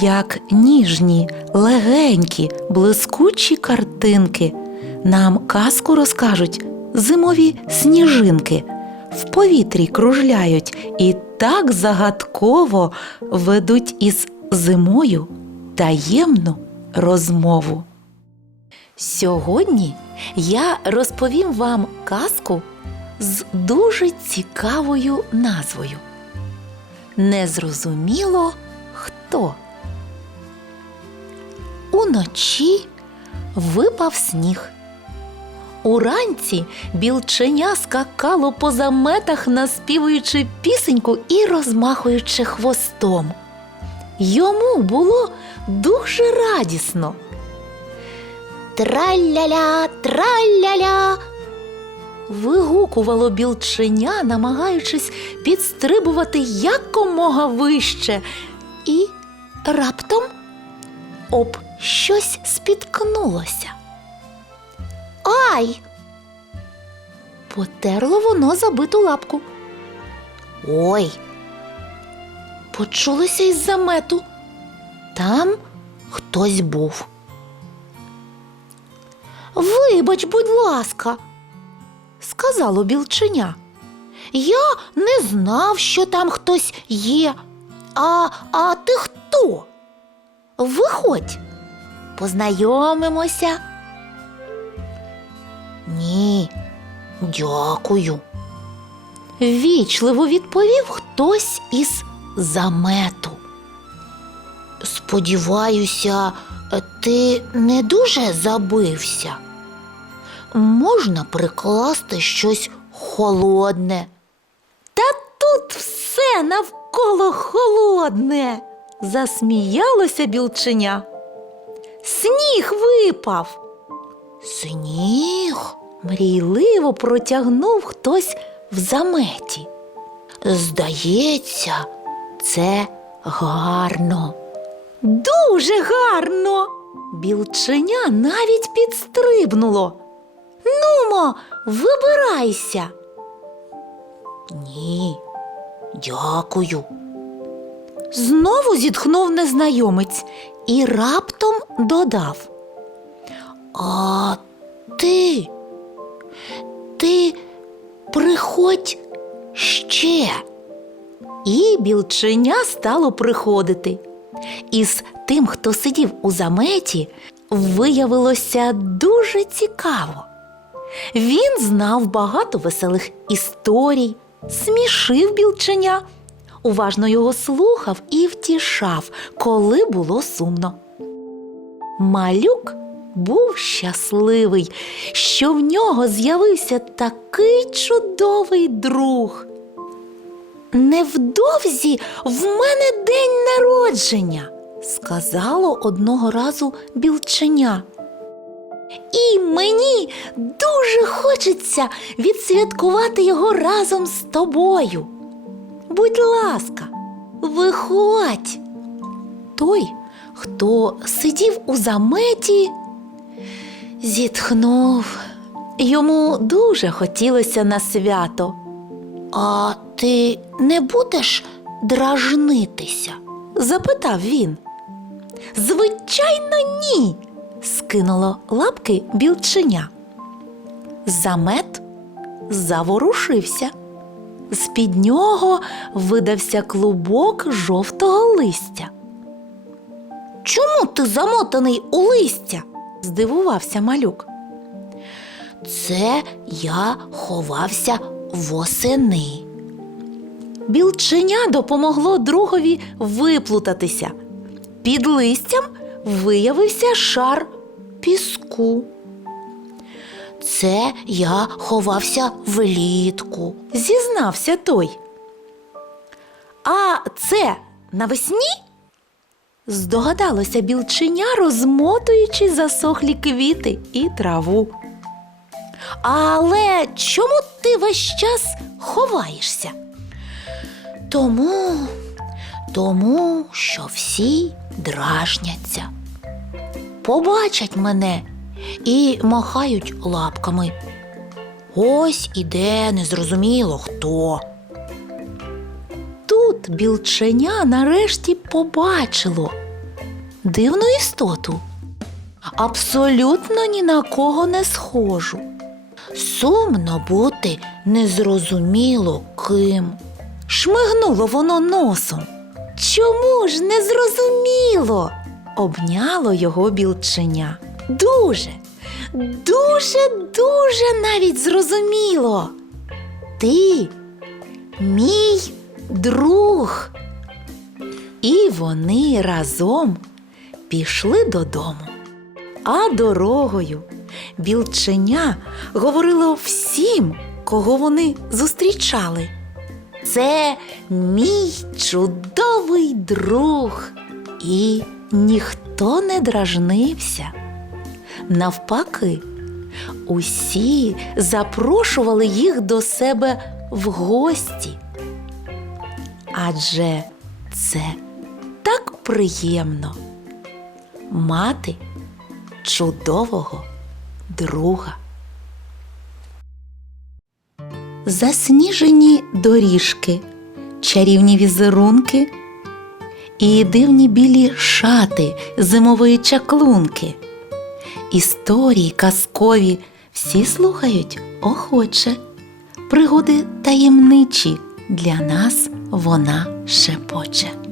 Як ніжні, легенькі, блискучі картинки. Нам казку розкажуть зимові сніжинки. В повітрі кружляють і так загадково ведуть із зимою таємну розмову. Сьогодні я розповім вам казку з дуже цікавою назвою. Незрозуміло хто. Уночі випав сніг. Уранці білченя скакало по заметах, наспівуючи пісеньку і розмахуючи хвостом. Йому було дуже радісно. Траля-ля, траля-ля. Вигукувало білченя, намагаючись підстрибувати якомога вище, і раптом об щось спіткнулося. Ай! Потерло воно забиту лапку. Ой. Почулося із замету. Там хтось був. Вибач, будь ласка, сказало білченя. Я не знав, що там хтось є. А, а ти хто? Виходь, познайомимося. Ні, дякую. Вічливо відповів хтось із замету. Сподіваюся, ти не дуже забився. Можна прикласти щось холодне. Та тут все навколо холодне, засміялося білченя. Сніг випав. Сніг? мрійливо протягнув хтось в заметі. Здається, це гарно. Дуже гарно. Білченя навіть підстрибнуло. Нумо, вибирайся. Ні, дякую. Знову зітхнув незнайомець і раптом додав. А ти, ти приходь ще. І білченя стало приходити. Із тим, хто сидів у заметі, виявилося дуже цікаво. Він знав багато веселих історій, смішив білченя, уважно його слухав і втішав, коли було сумно. Малюк був щасливий, що в нього з'явився такий чудовий друг. Невдовзі в мене день народження, сказало одного разу білченя. І мені дуже хочеться відсвяткувати його разом з тобою. Будь ласка, виходь. Той, хто сидів у заметі, зітхнув. Йому дуже хотілося на свято. А ти не будеш дражнитися? запитав він. Звичайно, ні, скинуло лапки білченя. Замет заворушився. З-під нього видався клубок жовтого листя. Чому ти замотаний у листя? здивувався малюк. Це я ховався восени. Білченя допомогло другові виплутатися. Під листям виявився шар піску. Це я ховався влітку, зізнався той. А це навесні? Здогадалося білченя, розмотуючи засохлі квіти і траву. Але чому ти весь час ховаєшся? Тому, тому що всі дражняться. Побачать мене і махають лапками. Ось іде незрозуміло хто. Тут білченя нарешті побачило дивну істоту. Абсолютно ні на кого не схожу. Сумно бути незрозуміло ким. Шмигнуло воно носом. Чому ж не зрозуміло? Обняло його білченя. Дуже, дуже, дуже навіть зрозуміло. Ти мій друг. І вони разом пішли додому. А дорогою білченя говорило всім, кого вони зустрічали. Це мій чудовий друг. І ніхто не дражнився. Навпаки, усі запрошували їх до себе в гості. Адже це так приємно мати чудового друга. Засніжені доріжки, чарівні візерунки і дивні білі шати зимової чаклунки. Історії казкові всі слухають охоче. Пригоди таємничі для нас вона шепоче.